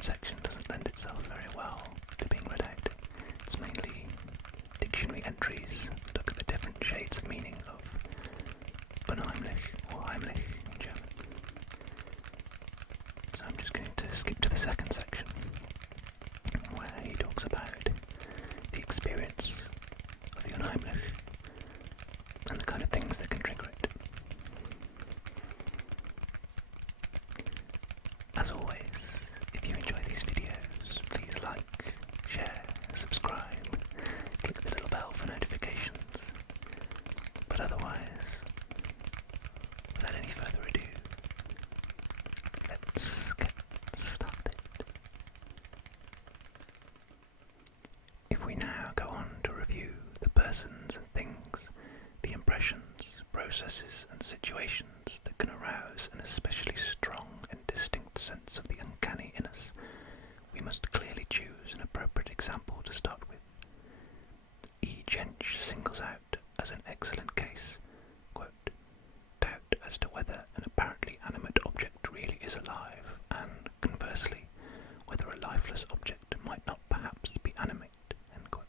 first section doesn't lend itself very well to being read out. It's mainly dictionary entries that look at the different shades of meaning of unheimlich or heimlich in German. So I'm just going to skip to the second section, where he talks about the experience of the unheimlich and the kind of things that can trigger it. As always, if you enjoy these videos, please like, share, subscribe, click the little bell for notifications. But otherwise, without any further ado, let's get started. If we now go on to review the persons and things, the impressions, processes and situations that can arouse an especially strong and distinct sense of the uncanny in us, we must clearly choose an appropriate example to start with. E. Jensch singles out as an excellent case, quote, doubt as to whether an apparently animate object really is alive, and conversely, whether a lifeless object might not perhaps be animate, end quote.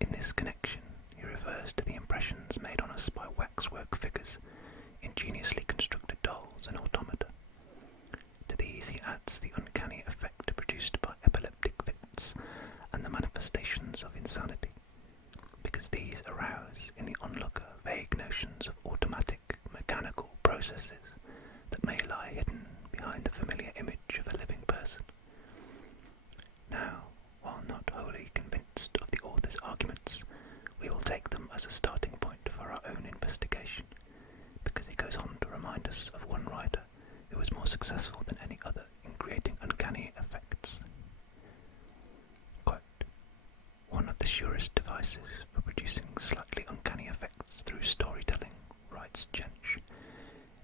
In this connection, he refers to the impressions made on us by waxwork figures, ingeniously constructed dolls and automata. To these he adds the uncanny effect produced by epileptic fits and the manifestations of insanity, because these arouse in the onlooker vague notions of automatic, mechanical processes that may lie hidden behind the familiar image of a living person. Now, while not wholly convinced of the author's arguments, we will take them as a starting point for our own investigation, because he goes on to remind us of one writer who was more successful than any other in creating uncanny effects. Quote, one of the surest devices for producing slightly uncanny effects through storytelling, writes Jensch,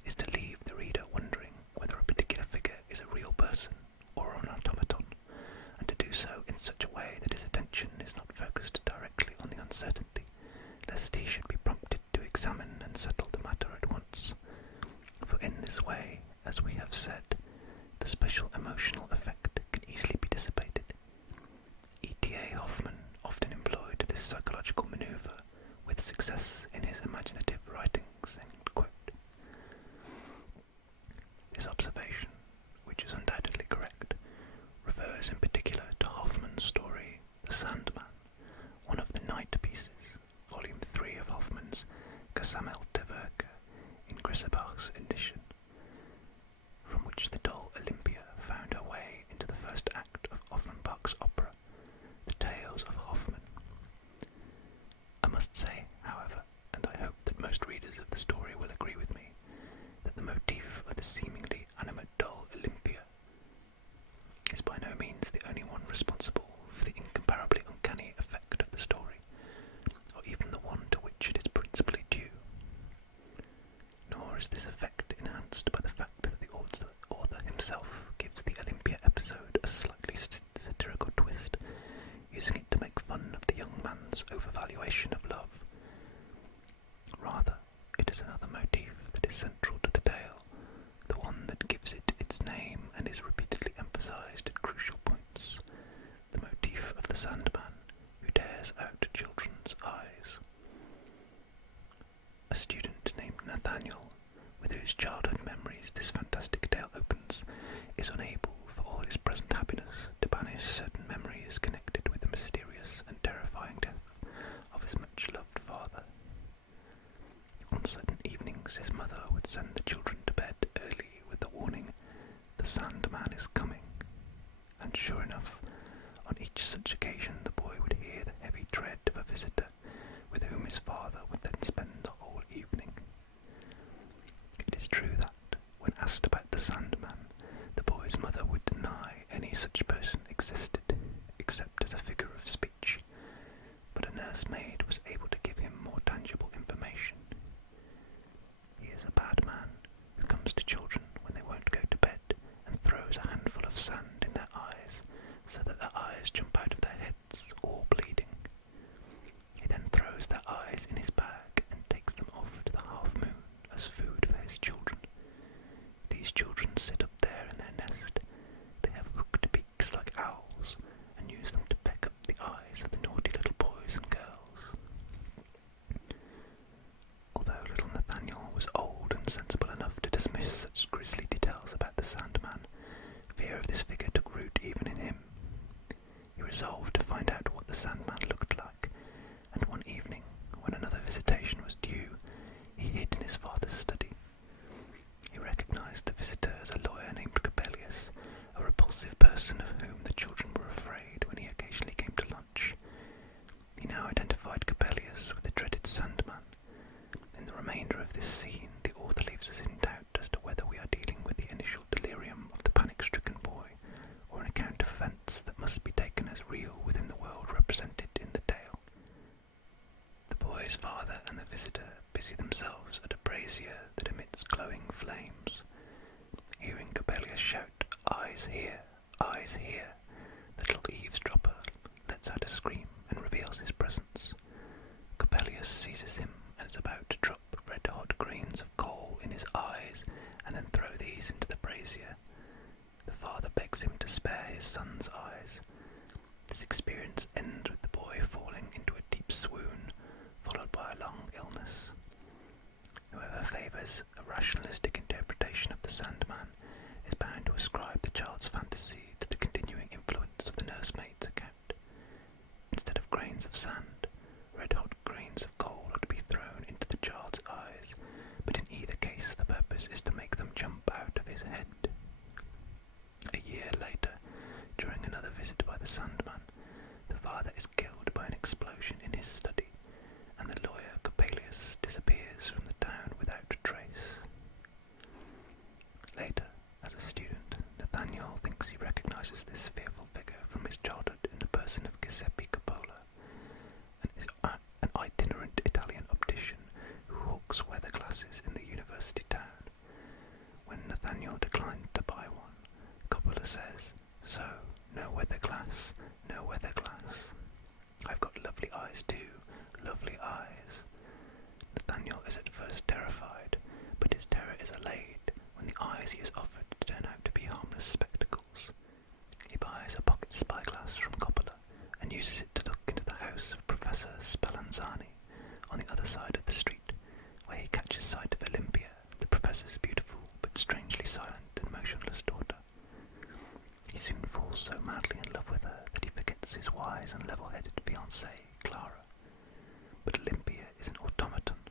is to leave the reader wondering whether a particular figure is a real person or an automaton, and to do so in such a way that his attention is not focused directly on the uncertainty, lest he should be prompted to examine and settle the matter at once. For in this way, as we have said, the special emotional effect can easily be dissipated. E.T.A. Hoffmann often employed this psychological maneuver with success in his imaginative writings, end quote. His observation, which is undoubtedly correct, refers in particular to Hoffmann's story, The Sandman, one of the Night Pieces, volume 3 of Hoffmann's Gesammelte Werke in Grisebach's edition, from which the doll Olympia found her way into the first act of Offenbach's opera, The Tales of Hoffmann. I must say, however, and I hope that most readers of the story will agree with me, that the motif of the seemingly animate doll Olympia is by no means the only one responsible for the incomparably uncanny effect of the story, or even the one to which it is principally due. Nor is this effect enhanced by the fact that the author himself gives the Olympia episode a slightly satirical twist, using it to make fun of the young man's overvaluation of love. Rather, it is another motif that is central to the tale, the one that gives it its name and is repeatedly emphasized at crucial points, the motif of the Sandman who tears out children's eyes. A student named Nathaniel, with whose childhood memories this fantastic tale opens, is unable, for all his present happiness, to banish certain memories connected with the mysterious and terrifying death of his much-loved father. On certain evenings his mother would send the children to bed early with the warning, "The Sandman is coming," and sure enough, on each such occasion the boy would hear the heavy tread of a visitor, with whom his father would then spend the whole evening. It is true that, when asked about the Sandman, the boy's mother would deny any such person existed, except as a figure of speech, but a nursemaid was able to give him more tangible information. He is a bad man who comes to children when they won't go to bed and throws a handful of sand in their eyes so that their eyes jump out of their heads, all bleeding. He then throws their eyes in his bag and takes them off to the half-moon as food for his children. These children sit up there in their nest, resolved to find out what the Sandman looked like, and one evening, when another visitation was due, he hid in his father's study. He recognized the visitor as a lawyer named Coppelius, a repulsive person of whom the children were afraid when he occasionally came to lunch. He now identified Coppelius with the dreaded Sandman. In the remainder of this scene, the author leaves us in doubt as to whether we are dealing with the initial delirium of the panic-stricken boy, or an account of events that must be taken as real within the world represented in the tale. The boy's father and the visitor busy themselves at a brazier that emits glowing flames. Hearing Coppelius shout, "Eyes here, eyes here," the little eavesdropper lets out a scream and reveals his presence. Coppelius seizes him and is about to drop red-hot grains of coal in his eyes and then throw these into the brazier. The father begs him to spare his son's eyes. This experience ends with the boy falling into a deep swoon, followed by a long illness. Whoever favours a rationalistic interpretation of the Sandman is bound to ascribe the child's fantasy to the continuing influence of the nursemaid's account. Instead of grains of sand, red-hot grains of coal are to be thrown into the child's eyes, but in either case the purpose is to make them jump out of his head. A year later, during another visit by the Sandman, the father is killed by an explosion in his study, and the lawyer Coppelius disappears from the town without trace. Later, as a student, Nathaniel thinks he recognizes this fearful figure from his childhood in the person of Giuseppe Coppola, an itinerant Italian optician who hawks weather glasses in the university town. When Nathaniel declined to buy one, Coppola says, "So, no weather glass, no weather glass. I've got lovely eyes too, lovely eyes." Nathaniel is at first terrified, but his terror is allayed when the eyes he is offered turn out to be harmless spectacles. He buys a pocket spyglass from Coppola and uses it to look into the house of Professor Spallanzani on the other side of the street, where he catches sight of Olympia, the professor's beautiful but strangely silent and motionless daughter. He soon falls so madly in love with her that he forgets his wise and level-headed fiancée, Clara. But Olympia is an automaton,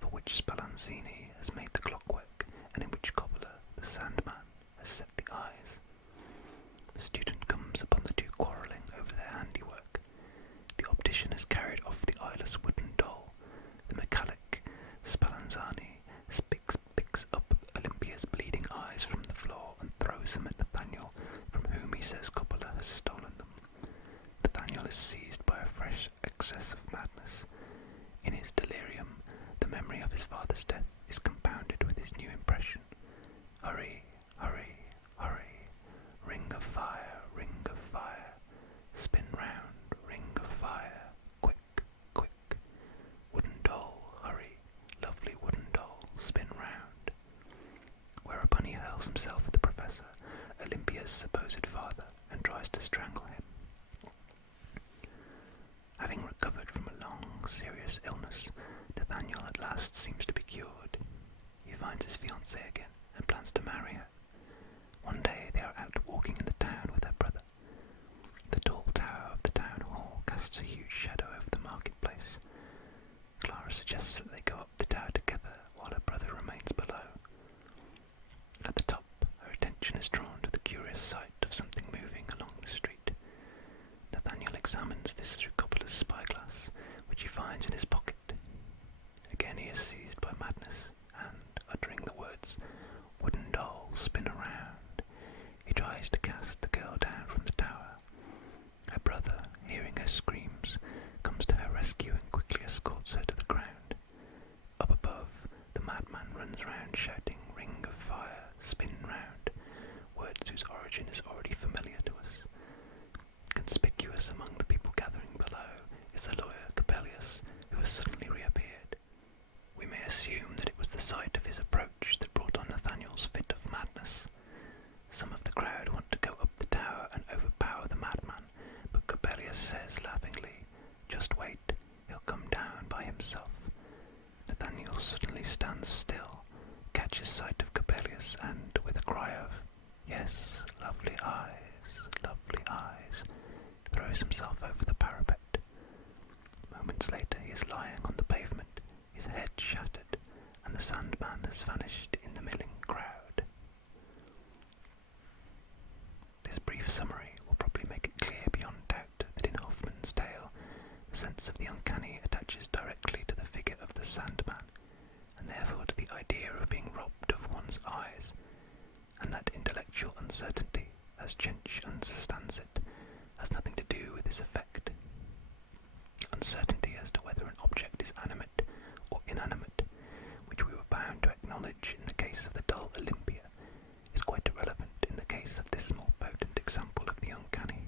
for which Spallanzani has made the clockwork, and in which Coppola, the Sandman, has set the eyes. The student comes upon the two quarrelling over their handiwork. The optician has carried off the eyeless wooden doll. The metallic Spallanzani picks up Olympia's bleeding eyes from the floor and throws them at Nathaniel, from whom he says Coppola has stolen them. Nathaniel is seized by a fresh excess of madness. In his delirium, the memory of his father's death is compounded with his new impression. Hurry, hurry, hurry. Ring of fire, spin round, ring of fire, quick, quick. Wooden doll, hurry, lovely wooden doll, spin round. Whereupon he hurls himself at the professor, Olympia's supposed father, and tries to strangle him. Having recovered from a long, serious illness, Nathaniel at last seems to be cured. He finds his fiancée again and plans to marry her. One day they are out walking in the town with her brother. The tall tower of the town hall casts a huge shadow over the marketplace. Clara suggests that they go up the tower together while her brother remains below. At the top, her attention is drawn to the curious sight of something moving along the street. Nathaniel examines this through Coppola's spyglass, which he finds in his pocket. Again he is seized by madness, and, uttering the words, "Wooden doll, spin around," he tries to cast the girl down from the tower. Her brother, hearing her screams, comes to her rescue and quickly escorts her to the ground. Up above, the madman runs round shouting, "Ring of fire, spin round," words whose origin is already familiar to us. Conspicuous among the people gathering below is the lawyer Coppelius, who has suddenly reappeared. We may assume that it was the sight of his approach that brought on Nathaniel's fit of madness. Some of the crowd want to go up the tower and overpower the madman, but Coppelius says laughingly, "Just wait, he'll come down by himself." Nathaniel suddenly stands still, catches sight of Coppelius, and, with a cry of, "Yes, lovely eyes," throws throws himself over the parapet. Moments later he is lying on the pavement, his head shattered, and the Sandman has vanished in the milling crowd. This brief summary will probably make it clear beyond doubt that in Hoffman's tale, the sense of the uncanny attaches directly to the figure of the Sandman, and therefore to the idea of being robbed of one's eyes, and that intellectual uncertainty, as Chinch understands it, has nothing to do with this effect. Uncertainty as to whether an object is animate or inanimate, which we were bound to acknowledge in the case of the dull Olympia, is quite irrelevant in the case of this more potent example of the uncanny.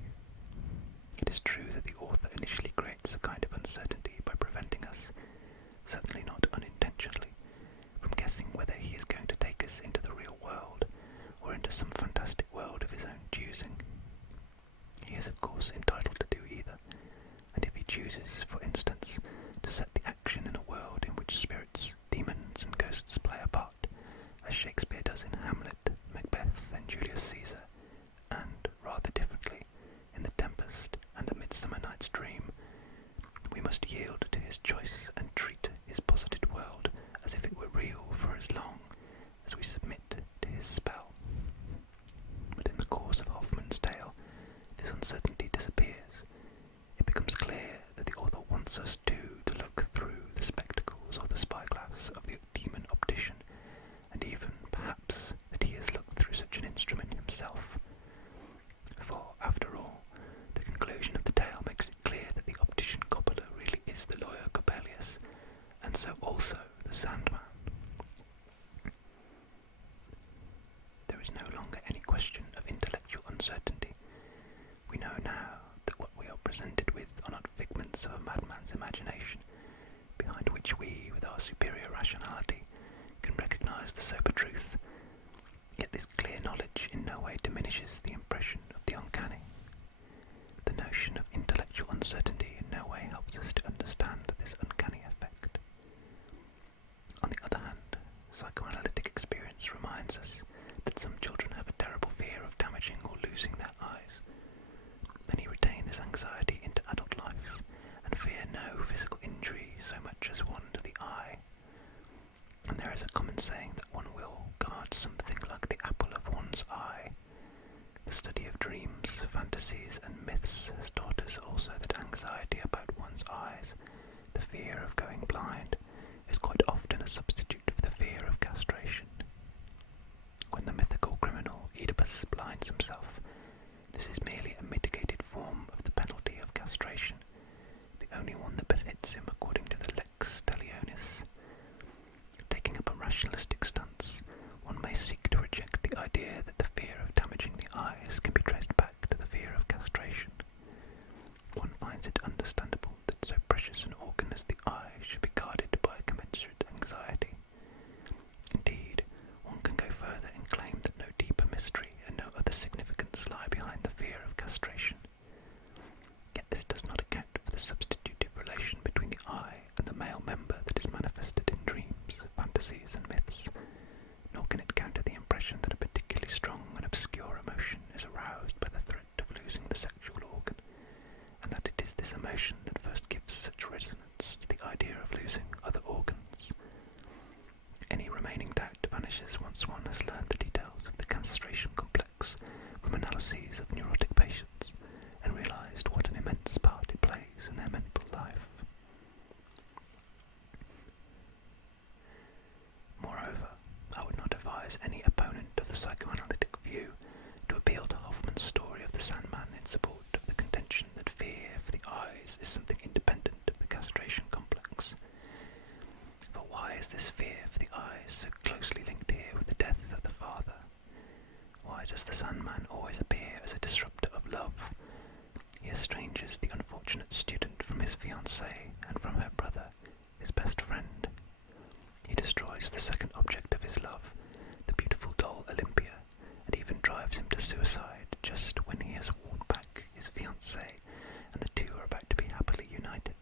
It is true that the author initially creates a kind of uncertainty by preventing us, certainly not unintentionally, from guessing whether he is going to take us into the real world, or into some fantastic world of his own choosing. He is of course entitled to do either, and if he chooses, for instance, to set the action in a world in which spirits, demons and ghosts play a part, as Shakespeare does in Hamlet, Macbeth and Julius Caesar, and, rather differently, in The Tempest and A Midsummer Night's Dream, we must yield to his choice and treat his posited world as if it were real for as long as we submit to his spell. But in the course of Hoffman's tale, this uncertainty disappears. It becomes clear that the author wants us too to look through the spectacles or the spyglass of the demon optician, and even, perhaps, that he has looked through such an instrument himself. For, after all, the conclusion of the tale makes it clear that the optician Coppola really is the lawyer Coppelius, and so also the Sandman. There is no longer any question of intellectual uncertainty. We know now that what we are presented with are not figments of a madman's imagination, behind which we, with our superior rationality, can recognise the sober truth. Yet this clear knowledge in no way diminishes the impression of the uncanny. The notion of intellectual uncertainty in no way helps us to understand this uncanny effect. On the other hand, psychoanalytic experience reminds us that some children have a terrible fear of damaging or losing their eyes. Many retain this anxiety into adult life, and fear no physical injury so much as one to the eye. And there is a common saying that one will guard something like the apple of one's eye. The study of dreams, fantasies, and myths has taught us also that anxiety about one's eyes, the fear of going blind, is quite often a substitute for the fear of castration. When the mythical criminal Oedipus blinds himself, this is merely a mitigated form of the penalty of castration, the only one that befits him according to the lex talionis. Taking up a rationalistic stance, one may seek to reject the idea that the fear of damaging the eyes can be traced back to the fear of castration. One finds it understandable that so precious an organ as the eye should be guarded by a commensurate anxiety. Indeed, one can go further and claim that no deeper mystery and no other significance lie behind the fear of castration. Yet this does not account for the substitutive relation between the eye and the male member that is manifested in dreams, fantasies, and myths, nor can it counter the impression that a particularly strong and obscure emotion is aroused by the threat of losing the sexual organ, and that it is this emotion that first gives such resonance to the idea of losing other organs. Any remaining doubt vanishes once one has learned the details of the castration complex from analyses of neurotic patients, and realised what an immense part it plays in their mental life. Moreover, I would not advise any opponent of the psychoanalytic view to appeal to Hoffman's story of the Sandman in support of the contention that fear for the eyes is something independent of the castration complex. For why is this fear for the eyes so closely linked here with the death of the father? Why does the Sandman always appear as a disruptor of love? He estranges the unfortunate student from his fiancée and from her brother, his best friend. He destroys the second object of his love, the beautiful doll Olympia, and even drives him to suicide just when he has won back his fiancée and the two are about to be happily united.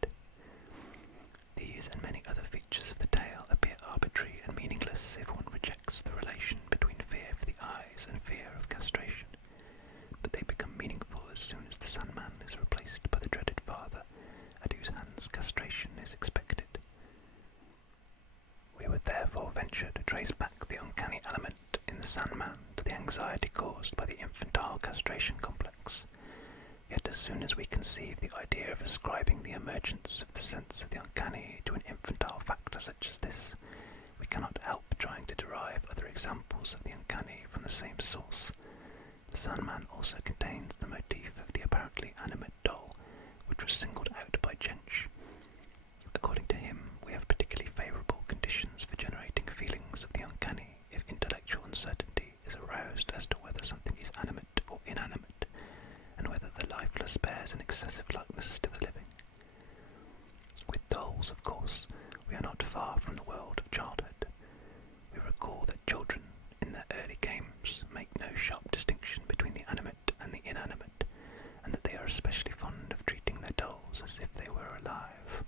These and many other features of the tale appear arbitrary and meaningless if one rejects the relation between fear for the eyes and fear of castration, but they become meaningful as soon as the Sandman is replaced anxiety caused by the infantile castration complex. Yet as soon as we conceive the idea of ascribing the emergence of the sense of the uncanny to an infantile factor such as this, we cannot help trying to derive other examples of the uncanny from the same source. The Sandman also contains the motif of the apparently animate doll, which was singled out by Jensch. According to him, we have particularly favourable conditions for generating feelings of the uncanny if intellectual uncertainty is aroused as to whether something is animate or inanimate, and whether the lifeless bears an excessive likeness to the living. With dolls, of course, we are not far from the world of childhood. We recall that children, in their early games, make no sharp distinction between the animate and the inanimate, and that they are especially fond of treating their dolls as if they were alive.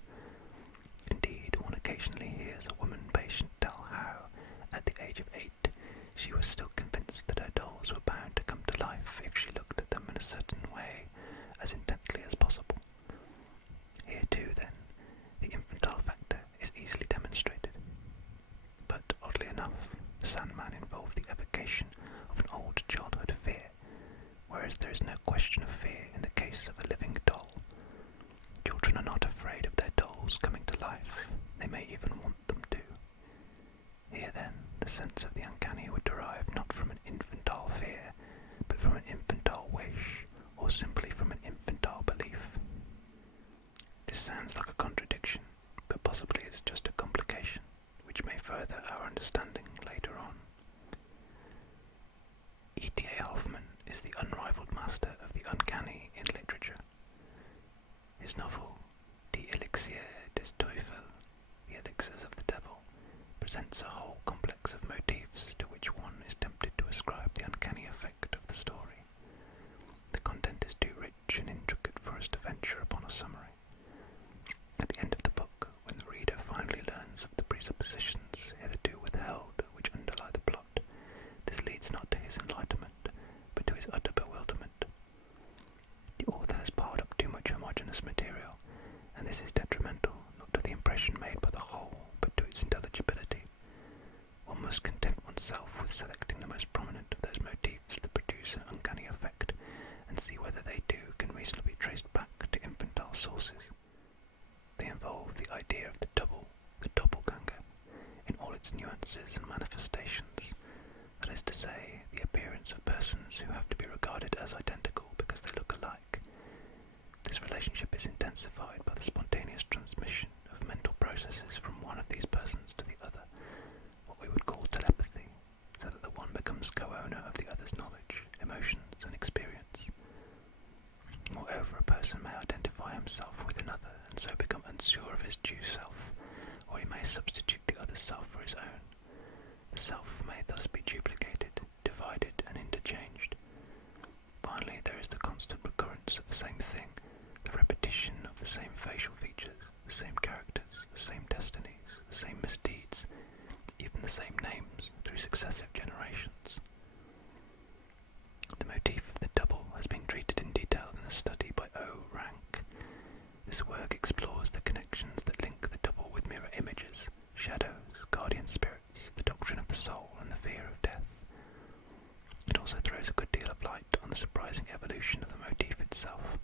Indeed, one occasionally hears a woman patient tell how, at the age of 8, she was still convinced that her dolls were bound to come to life if she looked at them in a certain way, as intently as possible. Here too, then, the infantile factor is easily demonstrated. But, oddly enough, the Sandman involved the evocation of an old childhood fear, whereas there is no question of fear in the case of a living doll. Children are not afraid of their dolls coming to life, they may even want them to. Here then, the sense of the uncanny would derive not from an infantile fear, but from an infantile wish, or simply from an infantile belief. This sounds like a contradiction, but possibly it's just a complication, which may further our understanding later on. E.T.A. Hoffmann is the unrivaled master of the uncanny in literature. His novel, Die Elixir des Teufels, The Elixirs of the Devil, presents a whole complex of motifs to which one is tempted to ascribe the uncanny effect of the story. The content is too rich and intricate for us to venture upon a summary. At the end of the book, when the reader finally learns of the presuppositions hitherto withheld which underlie the plot, this leads not to his enlightenment, but to his utter bewilderment. The author has piled up too much homogeneous material, and this is detrimental not to the impression made by the whole, but to its intelligibility. One must content oneself with selecting the most prominent of those motifs that produce an uncanny effect, and see whether they too can reasonably be traced back to infantile sources. They involve the idea of the double, the doppelganger, in all its nuances and manifestations, that is to say, the appearance of persons who have to be regarded as identical because they look alike. This relationship is intensified by the spontaneous transmission of mental processes from one of these persons to the other, what we would call telepathy, so that the one becomes co-owner of the other's knowledge, emotions, and experience. Moreover, a person may identify himself with another and so become unsure of his true self, or he may substitute the other's self for his own. The self may thus be duplicated, divided, and interchanged. Finally, there is the constant recurrence of the same thing, the repetition of the same facial features, the same characters, the same destinies, the same misdeeds, even the same names through successive generations. The motif of the double has been treated in detail in a study by O. Rank. This work explores the connections that link the double with mirror images, shadows, guardian spirits, the doctrine of the soul, and the fear of death. It also throws a good deal of light on the surprising evolution of the motif itself.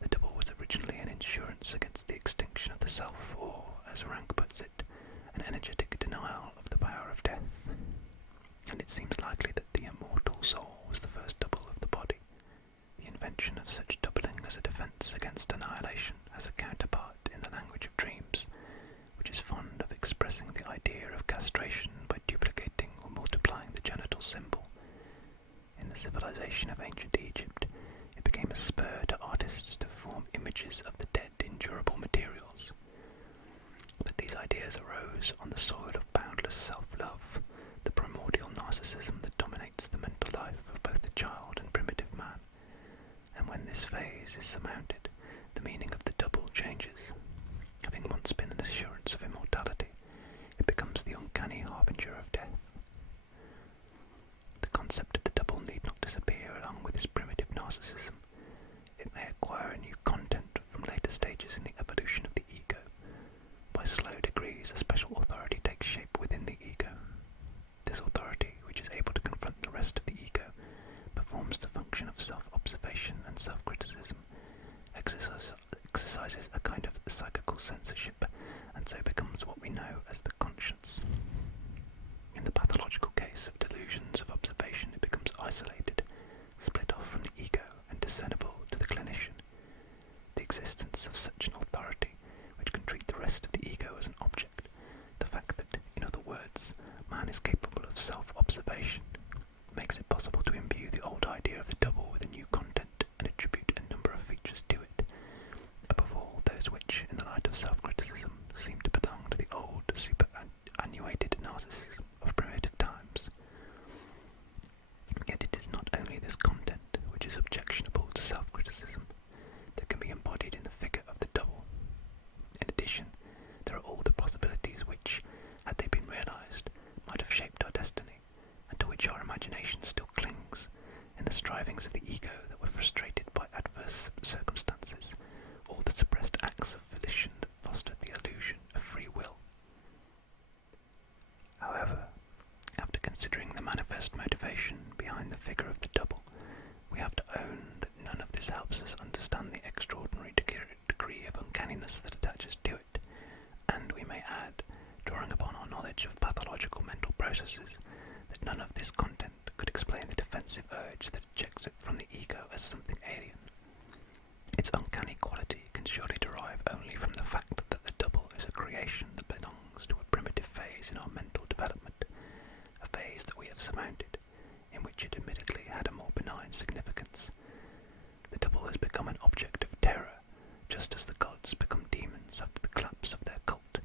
The double was originally an insurance against the extinction of the self, or, as Rank puts it, an energetic denial of the power of death. And it seems likely that the immortal soul was the first double of the body. The invention of such doubling as a defence against annihilation has a counterpart in the language of dreams, which is fond of expressing the idea of castration by duplicating or multiplying the genital symbol. In the civilization of ancient Egypt, it became a spur to artists to form images of the dead in durable materials. But these ideas arose on the soil of boundless self-love, the primordial narcissism that dominates the mental life of both the child and primitive man. And when this phase is surmounted, the meaning of the double changes. Having once been an assurance of immortality, it becomes the uncanny harbinger of death. The concept of the double need not disappear along with this primitive narcissism. It may acquire a new content from later stages in the evolution of the ego. By slow degrees, a special authority takes shape within the ego. This authority, which is able to confront the rest of the exercises a kind of psychical censorship, and so becomes what we know as the conscience. In the pathological case of delusions of observation, it becomes isolated, split off from the ego, and discernible to the clinician. The existence of such an authority, which can treat the rest of the ego as an object, the fact that, in other words, man is capable of self-observation, makes it possible to imbue the old idea of the double with a new content and attribute a number of features to it, above all those which, in the light of self-criticism, seem to belong to the old, superannuated narcissism of primitive times. Yet it is not only this content which is objectionable to self-criticism that can be embodied in the figure of the double. In addition, there are all the possibilities which, had they been realized, might have shaped our destiny, and to which our imagination still clings, in the strivings of the ego that were frustrated by adverse circumstances, all the suppressed acts of volition that fostered the illusion of free will. However, after considering the manifest motivation behind the figure of the double, we have to own that none of this helps us understand the extraordinary degree of uncanniness that attaches to it, and we may add, drawing upon our knowledge of pathological mental processes, that none of this content could explain the defensive urge that ejects it from the ego as something alien. Its uncanny quality can surely derive only from the fact that the double is a creation that belongs to a primitive phase in our mental development, a phase that we have surmounted, in which it admittedly had a more benign significance. The double has become an object of terror, just as the gods become demons after the collapse of their cult,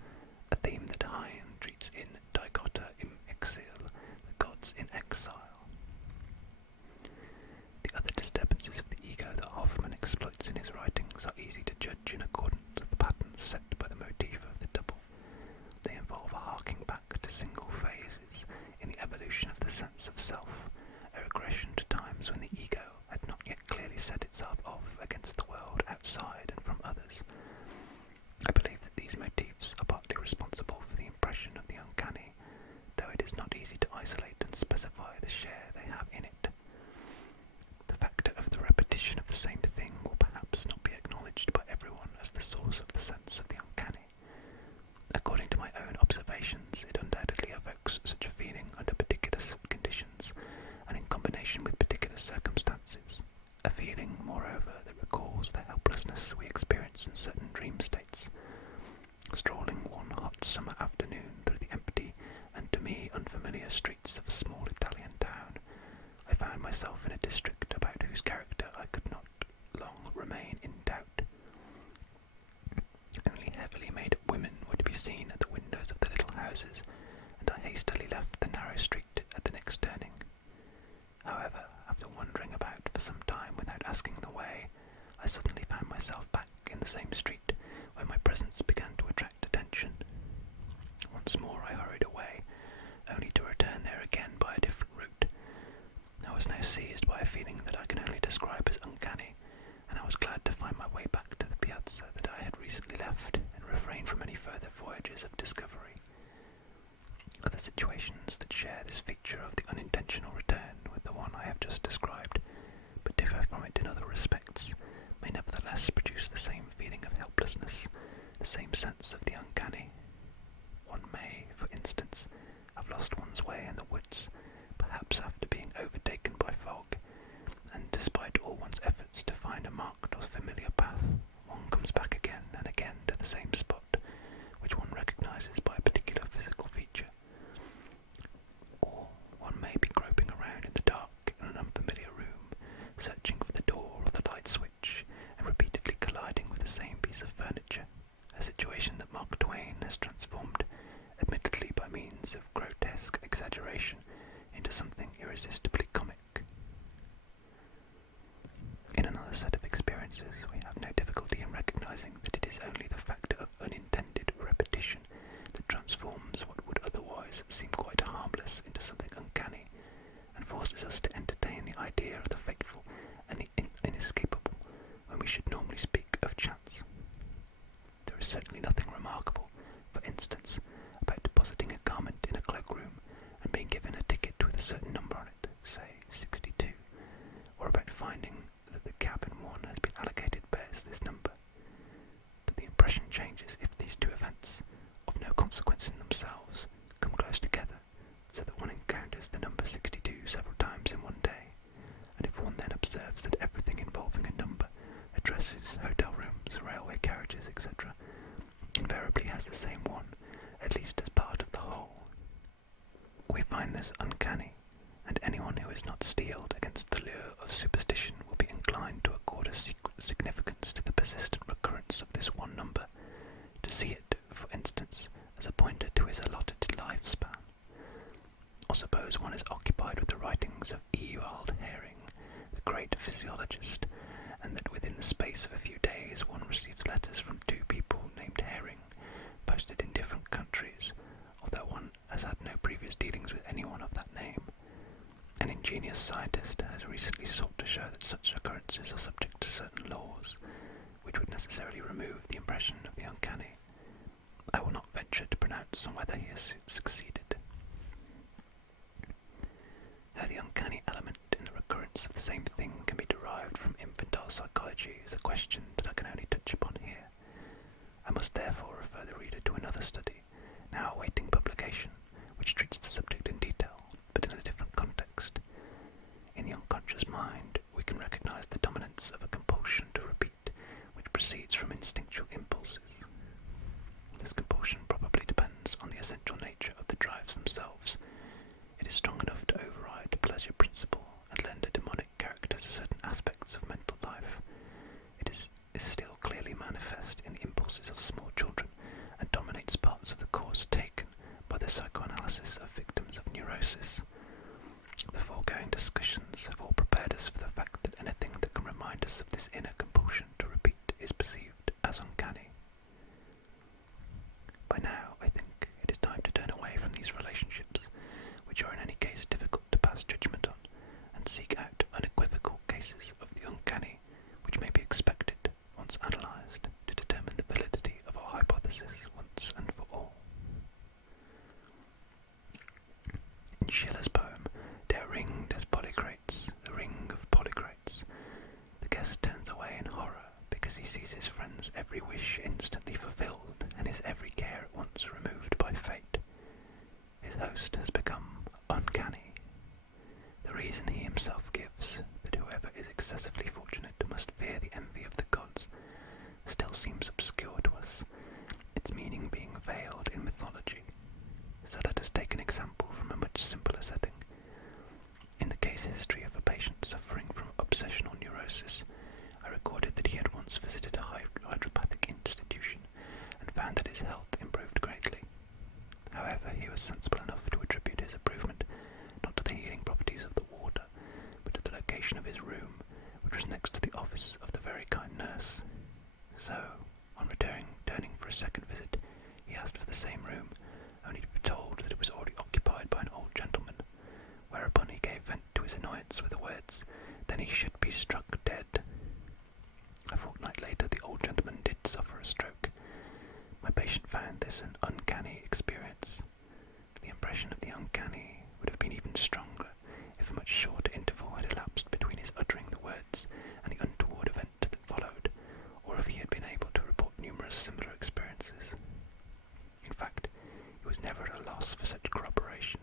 a theme that Heine treats in Digota im Exil, the gods in exile. The other disturbances of the ego that Hoffman exploits in his writings are easy to judge in accordance with the patterns set by the motif of the double. They involve a harking back to single phases in the evolution of the sense of self, a regression to times when the ego had not yet clearly set itself off against the world outside and from others. I believe that these motifs are partly responsible for the impression of the uncanny, though it is not easy to isolate and specify the share they have in it. The factor of the repetition of the same thing will perhaps not be acknowledged by everyone as the source of the sense of the uncanny. According to my own observations, it undoubtedly evokes such a feeling under particular conditions and in combination with particular circumstances, a feeling, moreover, that recalls the helplessness we experience in certain dream states. Strolling one hot summer afternoon through the empty and to me unfamiliar streets of a small Italian town, I found myself in a district about whose character I could not long remain in doubt. Only heavily made-up women were to be seen at the windows of the little houses, and I hastily left the narrow street at the next turning. However, after wandering about for some time without asking the way, I suddenly found myself back in the same street, where my presence began to attract attention. Once more I hurried away, only to return there again by a different route. I was now seized by a feeling that I can only describe as uncanny, and I was glad to find my way back to the piazza that I had recently left, and refrain from any further voyages of discovery. Other situations that share this feature of the unintentional return with the one I have just described, but differ from it in other respects, may nevertheless produce the same feeling of helplessness, the same sense of the uncanny. One may, for instance, have lost one's way in the woods, perhaps after being overtaken by fog, and despite all one's efforts houses, hotel rooms, railway carriages, etc., invariably has the same one, at least as part of the whole. We find this uncanny, and anyone who is not steeled against the lure of superstition will be inclined to accord a significance to the persistent recurrence of this one number, to see it, for instance, as a pointer to his allotted lifespan. Or suppose one is occupied with the writings of Ewald Hering, the great physiologist, and that within the space of a few days one receives letters from two people named Hering, posted in different countries, although one has had no previous dealings with anyone of that name. An ingenious scientist has recently sought to show that such occurrences are subject to certain laws, which would necessarily remove the impression of the uncanny. I will not venture to pronounce on whether he has succeeded. How the uncanny element in the recurrence of the same thing can be derived from infantile psychology is a question that I can only touch upon here. I must therefore refer the reader to another study, now awaiting publication, which treats the subject in detail, but in a different context. In the unconscious mind, we can recognize the dominance of a compulsion to repeat, which proceeds from instinctual impulses. This compulsion probably depends on the essential nature of the drives themselves. It is strong enough to override the pleasure principle and lend a demonic character to certain aspects of mental life. It is still clearly manifest in the impulses of small children, and dominates parts of the course taken by the psychoanalysis of victims of neurosis. The foregoing discussions have all prepared us for the fact that anything that can remind us of this inner compulsion to repeat is perceived as uncanny. By now, I think it is time to turn away from these relationships, which are in any case difficult to pass judgment on, and seek out unequivocal cases of the uncanny, which may be expected, once analysed, to determine the validity of our hypothesis once and for all. In Schiller's poem, Der Ring des Polycrates, the Ring of Polycrates, the guest turns away in horror because he sees his friend's every wish instantly fulfilled and his every care at once removed by fate. His host has become uncanny. The reason he himself gives, that whoever is excessively fortunate must fear the envy of the gods, still seems obscure to us, its meaning being veiled in mythology. So let us take an example from a much simpler setting. In the case history of a patient suffering from obsessional neurosis, I recorded that he had once visited a hydropathic institution and found that his health improved greatly. However, he was sensible enough to attribute his improvement not to the healing properties of the water, but to the location of his room, which was next to the office of the very kind nurse. So, on returning for a second visit, he asked for the same room, only to be told that it was already occupied by an old gentleman, whereupon he gave vent to his annoyance with the words, "Then he should be struck dead." A fortnight later the old gentleman did suffer a stroke. My patient found this an uncanny experience. The impression of the uncanny would have been even stronger if a much shorter interval had elapsed between his uttering the words and the untoward event that followed, or if he had been able to report numerous similar experiences. In fact, he was never at a loss for such corroboration.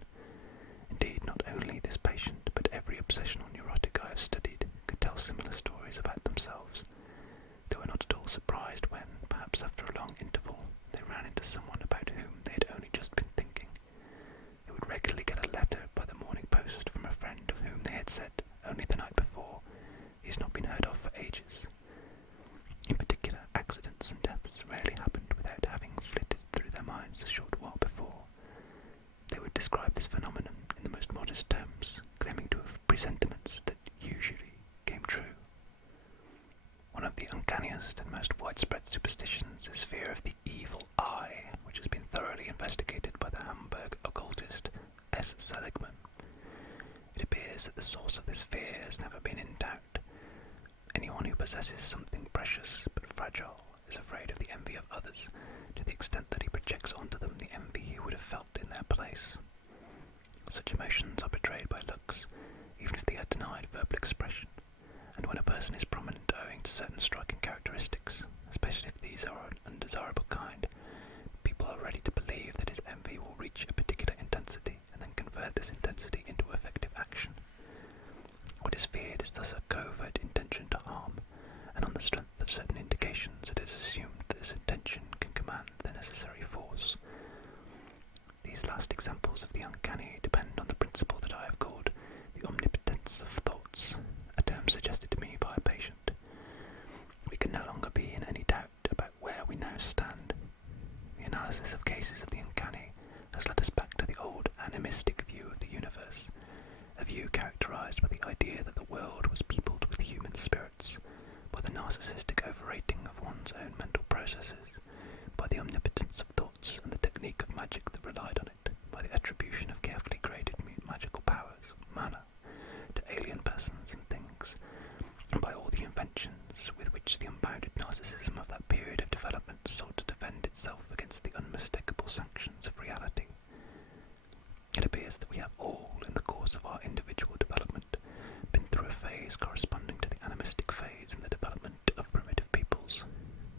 Indeed, not only this patient, but every obsessional neurotic I have studied could tell similar stories about themselves. They were not at all surprised when, perhaps after a long interval, they ran into someone about whom they had only just been thinking. They would regularly get a letter by the morning post from a friend of whom they had said, only the night before, "He has not been heard of for ages." In particular, accidents and deaths rarely happened without having flitted through their minds a short while before. They would describe this phenomenon in the most modest terms, claiming to have presentiments that usually came true. One of the uncanniest and most widespread superstitions is fear of the evil eye, which has been thoroughly investigated by the Hamburg occultist S. Seligman. It appears that the source of this fear has never been in doubt. Anyone who possesses something precious but fragile is afraid of the envy of others, to the extent that he projects onto them the envy he would have felt in their place. Such emotions are betrayed by looks, even if they are denied verbal expression, and when a person is prominent owing to certain striking characteristics, especially if these are an undesirable kind, people are ready to believe that his envy will reach a particular intensity and then convert this intensity into effective action. What is feared is thus a covert intention to harm, and on the strength of certain observations, it is assumed that this intention can command the necessary force. These last examples of the uncanny depend on the principle that I have called the omnipotence of thoughts, a term suggested to me by a patient. We can no longer be in any doubt about where we now stand. The analysis of cases of the uncanny has led us back to the old animistic view of the universe, a view characterized by the idea that the world was peopled with human spirits, by the narcissistic overrating of one's own mental processes, by the omnipotence of thoughts and the technique of magic that relied on it, by the attribution of carefully graded magical powers, mana, to alien persons and things, and by all the inventions with which the unbounded narcissism of that period of development sought to defend itself against the unmistakable sanctions of reality. It appears that we have all, in the course of our individual development, been through a phase corresponding to the animistic phase in the development of primitive peoples,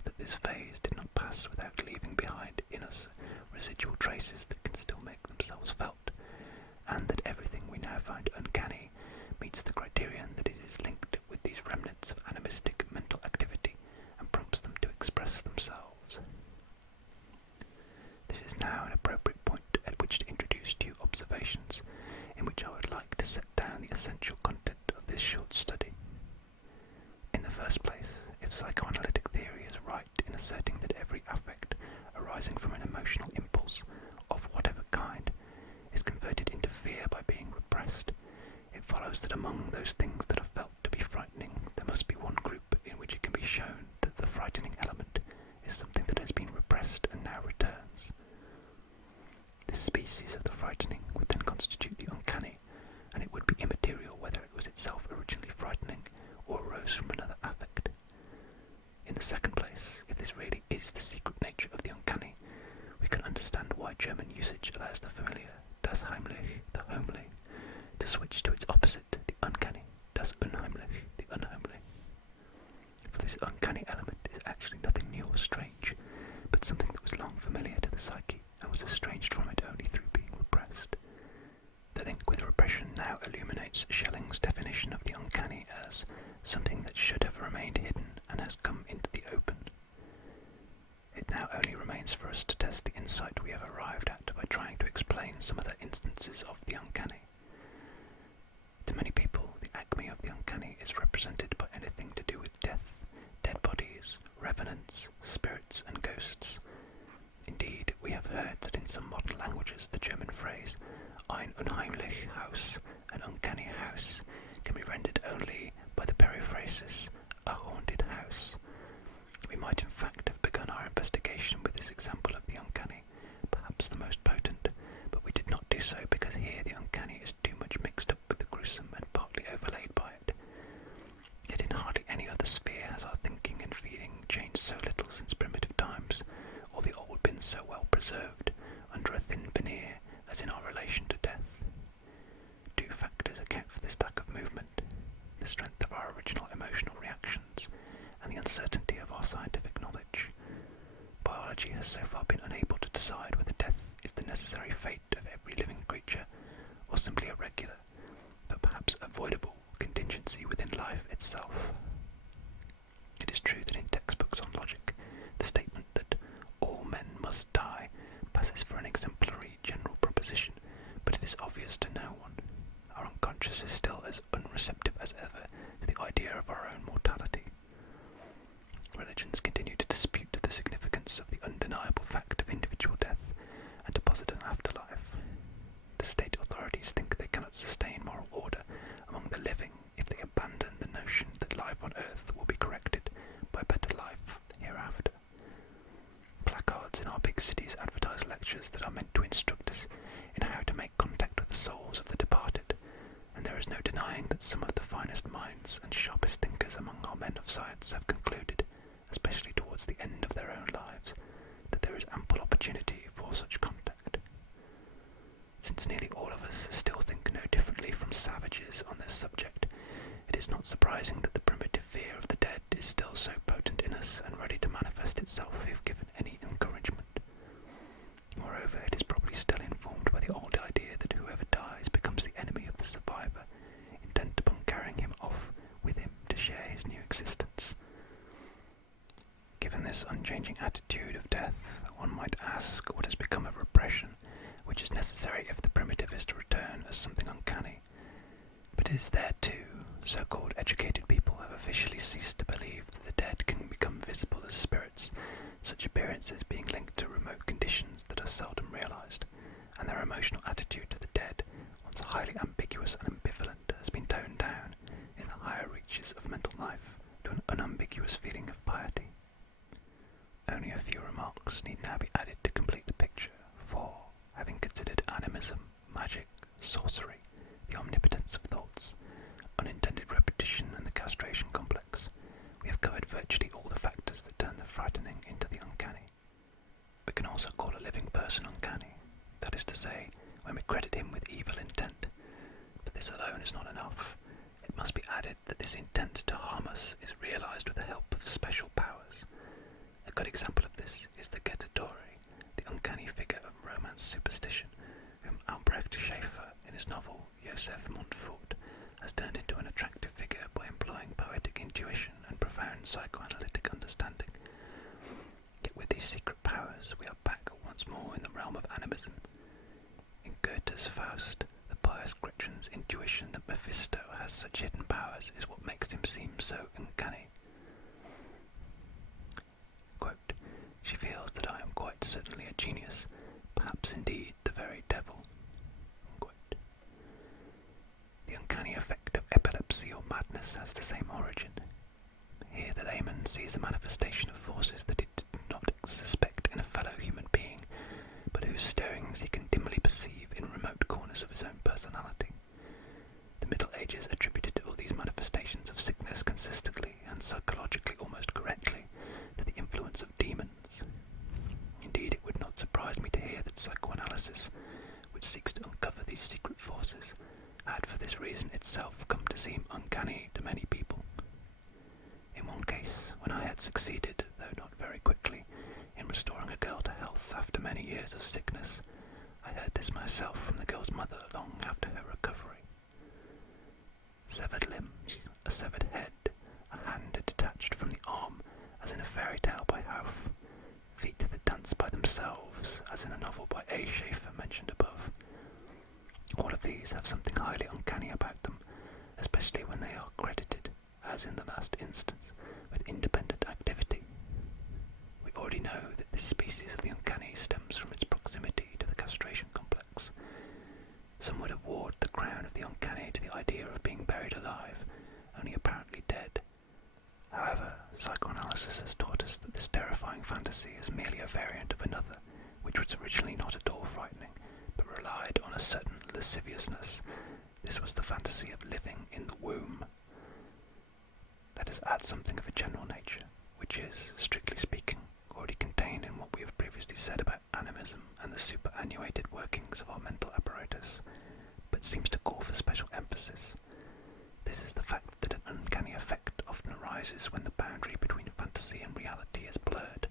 that this phase did not pass without leaving behind in us residual traces that can still make themselves felt, and that everything we now find uncanny meets the criterion that it is linked with these remnants of animistic mental activity and prompts them to express themselves. This is now an appropriate point at which to introduce two observations in which I would like to set down the essential content of this short study. In the first place, if psychoanalytic theory is right in asserting that every affect arising from an emotional impulse, of whatever kind, is converted into fear by being repressed, it follows that among those things that are felt to be frightening, there must be one group in which it can be shown that the frightening element is something that has been repressed and now returns. This species of the frightening would then constitute the uncanny, and it would be immaterial whether it was itself originally frightening or arose from another affect. In the second place, if this really is the secret nature of the uncanny, we can understand why German usage allows the familiar, das Heimlich, the homely, to switch to its opposite, the uncanny, das Unheimlich, the unhomely. For this uncanny element is actually nothing new or strange, but something that was long familiar to the psyche and was estranged from it only through being repressed. The link with repression now illuminates Schelling's definition of the uncanny as something that should have remained hidden and has come into the open. It now only remains for us to test the insight we have arrived at by trying to explain some other instances of the uncanny. To many people, the acme of the uncanny is represented by anything to do with death, dead bodies, revenants, spirits and ghosts. Indeed, we have heard that in some modern languages the German phrase ein unheimlich Haus, an uncanny house, can be rendered only by the periphrasis a haunted house. We might in fact have begun our investigation with this example of the uncanny, perhaps the most potent, but we did not do so because here the uncanny is too much mixed up with the gruesome and partly overlaid by it. Yet in hardly any other sphere has our thinking and feeling changed so little since primitive times, or the old been so well preserved under a thin veneer as in our relation to death. Two factors account for this lack of movement: the strength of our original emotional reactions and the uncertainty of our scientific knowledge. Biology has so far been unable to decide whether death is the necessary fate of every living creature, or simply a regular, but perhaps avoidable, contingency within life itself. It is true that in textbooks on logic, the statement that all men must die passes for an exemplary general proposition, but it is obvious to no one. Our unconscious is still as unreceptive as ever to the idea of our own mortality. Religions continue to dispute the significance of the undeniable fact of individual death and to posit an afterlife. The state authorities think they cannot sustain moral order among the living if they abandon the notion that life on earth will be corrected by better life hereafter. Placards in our big cities advertise lectures that are meant to instruct us in how to make contact with the souls of the departed, and there is no denying that some of the finest minds and sharpest thinkers among our men of science have concluded, especially towards the end of their own lives, that there is ample opportunity for such contact. Since nearly all of us still think no differently from savages on this subject, it is not surprising that the primitive fear of the dead is still so potent in us and ready to manifest itself if given any encouragement. Moreover, it is probably still informed by the old idea that whoever dies becomes the enemy of the survivor, intent upon carrying him off with him to share his new existence. Given this unchanging attitude of death, one might ask what has become of repression, which is necessary if the primitive is to return as something uncanny. But it is there too. So-called educated people have officially ceased to believe that the dead can become visible as spirits, such appearances being linked to remote conditions that are seldom realized, and their emotional attitude to the dead, once highly ambiguous and ambivalent, has been toned down in the higher reaches of mental life to an unambiguous feeling of piety. Only a few remarks need now be added to complete the picture, for, having considered animism, magic, sorcery, the omnipotence of thoughts, unintended repetition and the castration complex, we have covered virtually all the factors that turn the frightening into the uncanny. We can also call a living person uncanny, that is to say, when we credit him with evil intent. But this alone is not enough. It must be added that this intent to harm us is realized with the help of special powers. A good example of this is the Gettadori, the uncanny figure of Romance superstition, whom Albrecht Schaeffer, in his novel Joseph Montfort, has turned into an attractive figure by employing poetic intuition and profound psychoanalytic understanding. Yet with these secret powers we are back once more in the realm of animism. In Goethe's Faust, the pious Gretchen's intuition that Mephisto has such hidden powers is what makes him seem so uncanny. Quote, "She feels that I am quite certainly a genius, perhaps indeed the very devil." Unquote. The uncanny effect of epilepsy or madness has the same origin. Here the layman sees a manifestation of forces that he did not suspect in a fellow human being, but whose stirrings he can dimly perceive in remote corners of his own personality. The Middle Ages attributed all these manifestations of sickness consistently and psychologically almost correctly to the influence of demons. Indeed, it would not surprise me to hear that psychoanalysis, which seeks to uncover these secret forces, had for this reason itself come to seem uncanny to many people. In one case, when I had succeeded, though not very quickly, in restoring a girl to health after many years of sickness, I heard this myself from the girl's mother long after her recovery. Severed limbs, a severed head, a hand detached from the arm, as in a fairy tale by Hauff, feet that dance by themselves, as in a novel by A. Schaeffer mentioned above. All of these have something highly uncanny about them, especially when they are credited, as in the last instance, with independent activity. We already know that this species of the uncanny stems from its proximity to the castration complex. Some would award the crown of the uncanny to the idea of being buried alive, only apparently dead. However, psychoanalysis has taught us that this terrifying fantasy is merely a variant of another, which was originally not at all frightening, but relied on a certain lasciviousness. This was the fantasy of living in the womb. Let us add something of a general nature, which is, strictly speaking, already contained in what we have previously said about animism and the superannuated workings of our mental apparatus, but seems to call for special emphasis. This is the fact that an uncanny effect often arises when the boundary between fantasy and reality is blurred,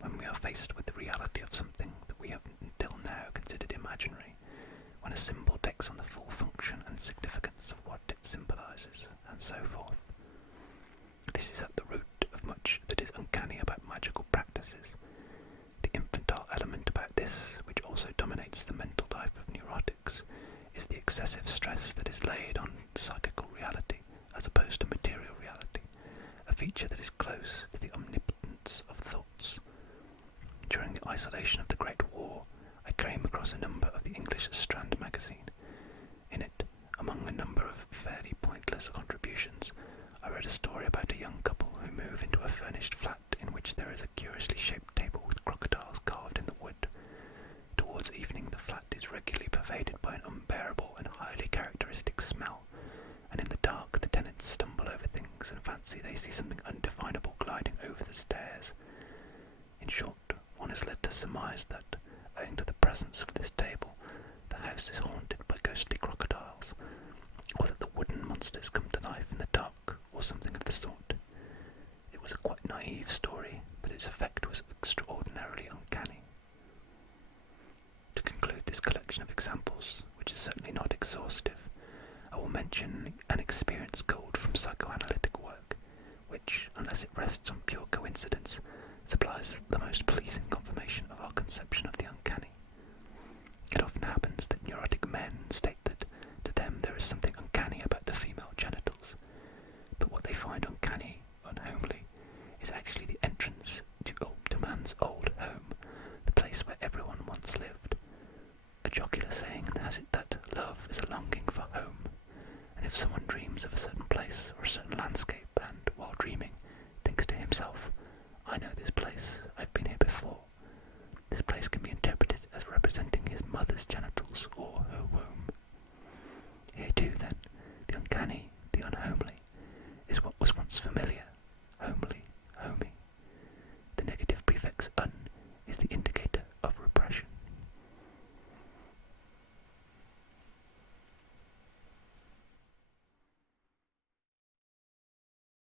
when we are faced with the reality of something that we have until now considered imaginary, when a symbol takes on the full function and significance of what it symbolizes, and so forth. This is at the root of much that is uncanny about magical practices. The infantile element about this, which also dominates the mental life of neurotics, is the excessive stress that is laid on psychical reality as opposed to material reality, a feature that is close to the omnipotence of thoughts. During the isolation of the Great War, I came across a number of the English Strand magazine. In it, among a number of fairly pointless contributions, I read a story about a young couple who move into a furnished flat in which there is a curiously shaped table with crocodiles carved in the wood. Towards evening the flat is regularly pervaded by an unbearable and highly characteristic smell, and in the dark the tenants stumble over things and fancy they see something undefinable gliding over the stairs. In short, one is led to surmise that, owing to the presence of this table, the house is haunted by ghostly crocodiles, or that the wooden monsters come to life in the dark, or something of the sort. It was a quite naive story, but its effect was extraordinarily uncanny. To conclude this collection of examples, which is certainly not exhaustive, I will mention an experience culled from psychoanalytic work, which, unless it rests on pure coincidence, supplies the most pleasing confirmation of our conception of the uncanny. It often happens that neurotic men state that to them there is something uncanny about the female genitals, but what they find uncanny, unhomely, is actually the entrance to man's old home, the place where everyone once lived. A jocular saying has it that love is a longing for home, and if someone dreams of a certain place or a certain landscape and, while dreaming, thinks to himself, "I know this